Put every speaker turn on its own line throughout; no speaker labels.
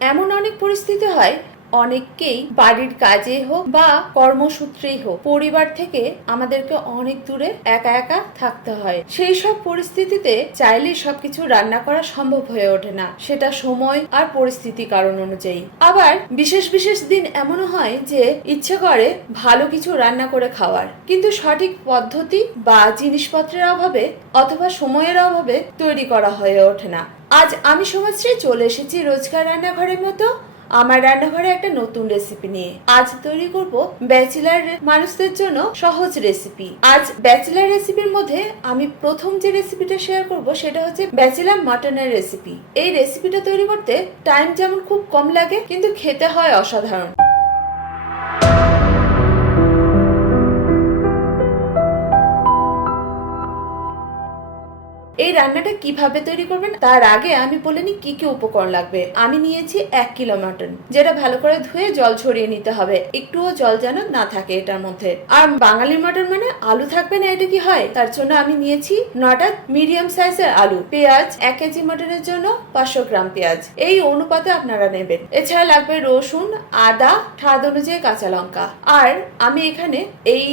এমন অনেক পরিস্থিতি হয়, অনেককেই বাড়ির কাজে হোক বা কর্মসূত্রেই হোক, পরিবার থেকে আমাদেরকে অনেক দূরে একা একা থাকতে হয়। সেই সব পরিস্থিতিতে চাইলেই সবকিছু রান্না করা সম্ভব হয়ে ওঠে না। সেটা সময় আর পরিস্থিতি কারণ অনুযায়ী। আবার বিশেষ বিশেষ দিন এমনও হয় যে ইচ্ছে করে ভালো কিছু রান্না করে খাওয়ার। কিন্তু সঠিক পদ্ধতি বা জিনিসপত্রের অভাবে অথবা সময়ের অভাবে তৈরি করা হয়ে ওঠে না। আজ আমি সমাজশ্রী চলে এসেছি রোজকার রান্নাঘরের মতো। আমার রান্নাঘরে একটা নতুন রেসিপি নিয়ে। আজ তৈরি করব ব্যাচেলার মানুষদের জন্য সহজ রেসিপি আজ ব্যাচেলার রেসিপির মধ্যে আমি প্রথম যে রেসিপিটা শেয়ার করব সেটা হচ্ছে ব্যাচেলার মাটনের রেসিপি এই রেসিপিটা তৈরি করতে টাইম যেমন খুব কম লাগে, কিন্তু খেতে হয় অসাধারণ। এই রান্নাটা কীভাবে তৈরি করবেন, তার আগে আমি বলে নিই কি কি উপকরণ লাগবে। আমি নিয়েছি এক কিলো মাটন, যেটা ভালো করে ধুয়ে জল ছড়িয়ে নিতে হবে। একটুও জল যেন না থাকে এটার মধ্যে। আর বাঙালির মাটন মানে আলু থাকবে না, এটা কি হয়? তার জন্য আমি নিয়েছি নটা মিডিয়াম সাইজের আলু, পেঁয়াজ, এক কেজি মাটনের জন্য পাঁচশো গ্রাম পেঁয়াজ। এই অনুপাতে আপনারা নেবেন। এছাড়া লাগবে রসুন, আদা, স্বাদ অনুযায়ী কাঁচা লঙ্কা। আর আমি এখানে এই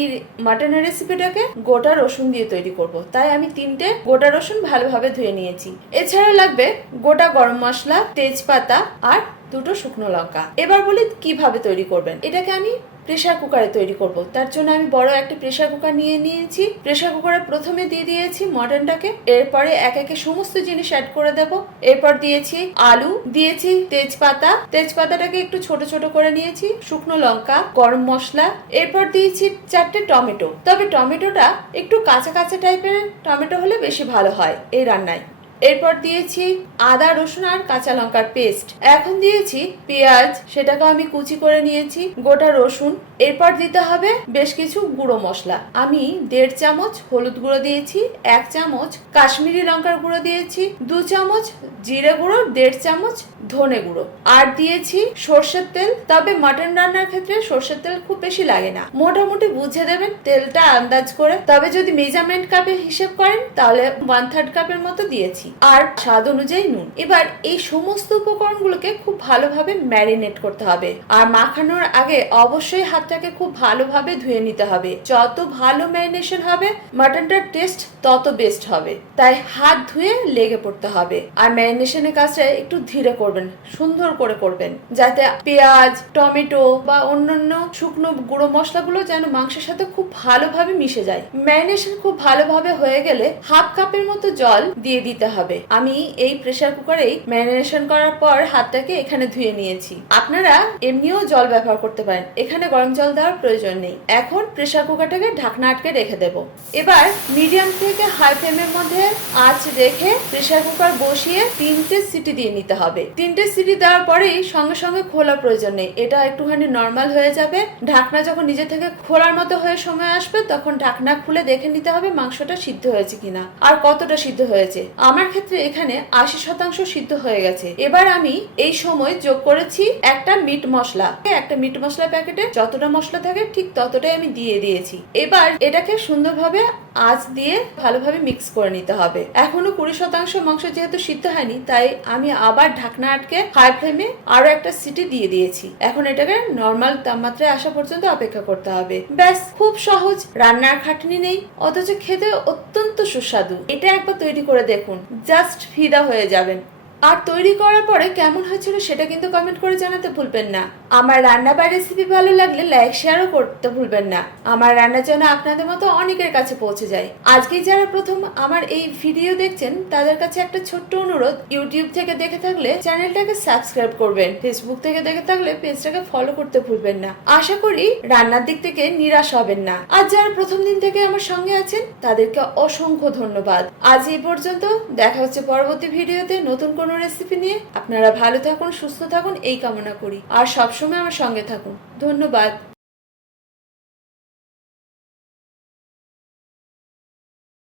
মাটনের রেসিপিটাকে গোটা রসুন দিয়ে তৈরি করব। তাই আমি তিনটে গোটা রসুন ভালোভাবে ধুয়ে নিয়েছি। এছাড়া লাগবে গোটা গরম মশলা, তেজপাতা আর দুটো শুকনো লঙ্কা। এবার বলি কীভাবে তৈরি করবেন। এটাকে আমি প্রেসার কুকারে তৈরি করব। তার জন্য আমি বড় একটা প্রেসার কুকার নিয়ে নিয়েছি। প্রেসার কুকারে প্রথমে দিয়ে দিয়েছি মটনটাকে এরপরে এক একে সমস্ত জিনিস অ্যাড করে দেব। এরপর দিয়েছি আলু, দিয়েছি তেজপাতা। তেজপাতাটাকে একটু ছোট ছোট করে নিয়েছি। শুকনো লঙ্কা, গরম মশলা। এরপর দিয়েছি চারটে টমেটো। তবে টমেটোটা একটু কাঁচা কাঁচা টাইপের টমেটো হলে বেশি ভালো হয় এই রান্নায়। এরপর দিয়েছি আদা, রসুন আর কাঁচা লঙ্কার পেস্ট। এখন দিয়েছি পেঁয়াজ, সেটাকে আমি কুচি করে নিয়েছি, গোটা রসুন। এরপর দিতে হবে বেশ কিছু গুঁড়ো মশলা। আমি দেড় চামচ হলুদ গুঁড়ো দিয়েছি, এক চামচ কাশ্মীরি লঙ্কার গুঁড়ো দিয়েছি, দু চামচ জিরে গুঁড়ো, দেড় চামচ ধনে গুঁড়ো। আর দিয়েছি সর্ষের তেল, তবে মাটন রান্নার ক্ষেত্রে সর্ষের তেল খুব বেশি লাগে না। মোটামুটি বুঝে দেবেন তেলটা আন্দাজ করে। তবে যদি মেজারমেন্ট কাপে হিসেব করেন, তাহলে ওয়ান থার্ড কাপের মতো দিয়েছি। আর স্বাদ অনুযায়ী নুন। এবার এই সমস্ত উপকরণগুলোকে খুব ভালোভাবে ম্যারিনেট করতে হবে। আর মাখানোর আগে অবশ্যই হাতটাকে খুব ভালোভাবে ধুয়ে নিতে হবে। যত ভালো ম্যারিনেশন হবে, মাটনটার টেস্ট তত বেস্ট হবে। তাই হাত ধুয়ে লেগে পড়তে হবে। আর ম্যারিনেশনের কাজটা একটু ধীরে করবেন, সুন্দর করে করবেন। যাতে পেঁয়াজ, টমেটো বা অন্যান্য শুকনো গুঁড়ো মশলাগুলো যেন মাংসের সাথে খুব ভালোভাবে মিশে যায়। ম্যারিনেশন খুব ভালোভাবে হয়ে গেলে হাফ কাপের মতো জল দিয়ে দিতে হবে। আমি এই প্রেসার কুকারেই ম্যারিনেশন করার পর হাতটাকে এখানে ধুয়ে নিয়েছি। আপনারা এমনিও জল ব্যবহার করতে পারেন। এখানে গরম জল দেওয়ার প্রয়োজন নেই। এখন প্রেসার কুকারটাকে ঢাকনা আটকে রেখে দেব। এবার মিডিয়াম থেকে হাই ফ্লেমের মধ্যে আঁচ রেখে প্রেসার কুকার বসিয়ে তিনটে সিটি দিয়ে নিতে হবে। তিনটে সিটি দেওয়ার পরেই সঙ্গে সঙ্গে খোলা প্রয়োজন নেই। এটা একটুখানি নর্মাল হয়ে যাবে। ঢাকনা যখন নিজে থেকে খোলার মতো হয়ে সময় আসবে, তখন ঢাকনা খুলে দেখে নিতে হবে মাংসটা সিদ্ধ হয়েছে কিনা। আর কতটা সিদ্ধ হয়েছে। আমার ক্ষেত্রে এখানে আশি শতাংশ সিদ্ধ হয়ে গেছে। এবার আমি এই সময় যোগ করেছি একটা মিট মশলা। একটা মিট মশলা প্যাকেটে যতটা মশলা থাকে ঠিক ততটাই আমি দিয়ে দিয়েছি। এবার এটাকে সুন্দরভাবে আঁচ দিয়ে ভালোভাবে মিক্স করে নিতে হবে। এখনও কুড়ি শতাংশ মাংস যেহেতু সিদ্ধ হয়নি, তাই আমি আবার ঢাকনা আটকে হাই ফ্লেমে আরও একটা সিটি দিয়ে দিয়েছি। এখন এটাকে নর্মাল তাপমাত্রায় আসা পর্যন্ত অপেক্ষা করতে হবে। ব্যাস, খুব সহজ, রান্নার খাটনি নেই, অথচ খেতে অত্যন্ত সুস্বাদু। এটা একবার তৈরি করে দেখুন জাস্ট ফিদা হয়ে যাবেন। আর তৈরি করার পরে কেমন হয়েছিল সেটা কিন্তু কমেন্ট করে জানাতে ভুলবেন না। আমার রান্না বা রেসিপি ভালো লাগলে লাইক শেয়ারও করতে ভুলবেন না। আমার রান্না যেন আপনাদের মতো অনেকের কাছে পৌঁছে যায়। আজকে যারা প্রথম আমার এই ভিডিও দেখছেন, তাদের কাছে একটা ছোট্ট অনুরোধ ইউটিউব থেকে দেখে থাকলে চ্যানেলটাকে সাবস্ক্রাইব করবেন। ফেসবুক থেকে দেখে থাকলে পেজটাকে ফলো করতে ভুলবেন না। আশা করি রান্নার দিক থেকে নিরাশ হবেন না। আর যারা প্রথম দিন থেকে আমার সঙ্গে আছেন, তাদেরকে অসংখ্য ধন্যবাদ। আজ এই পর্যন্ত দেখা হচ্ছে পরবর্তী ভিডিওতে নতুন কোনো রেসিপি নিয়ে আপনারা ভালো থাকুন, সুস্থ থাকুন, এই কামনা করি। আর সবসময় আমার সঙ্গে থাকুন। ধন্যবাদ।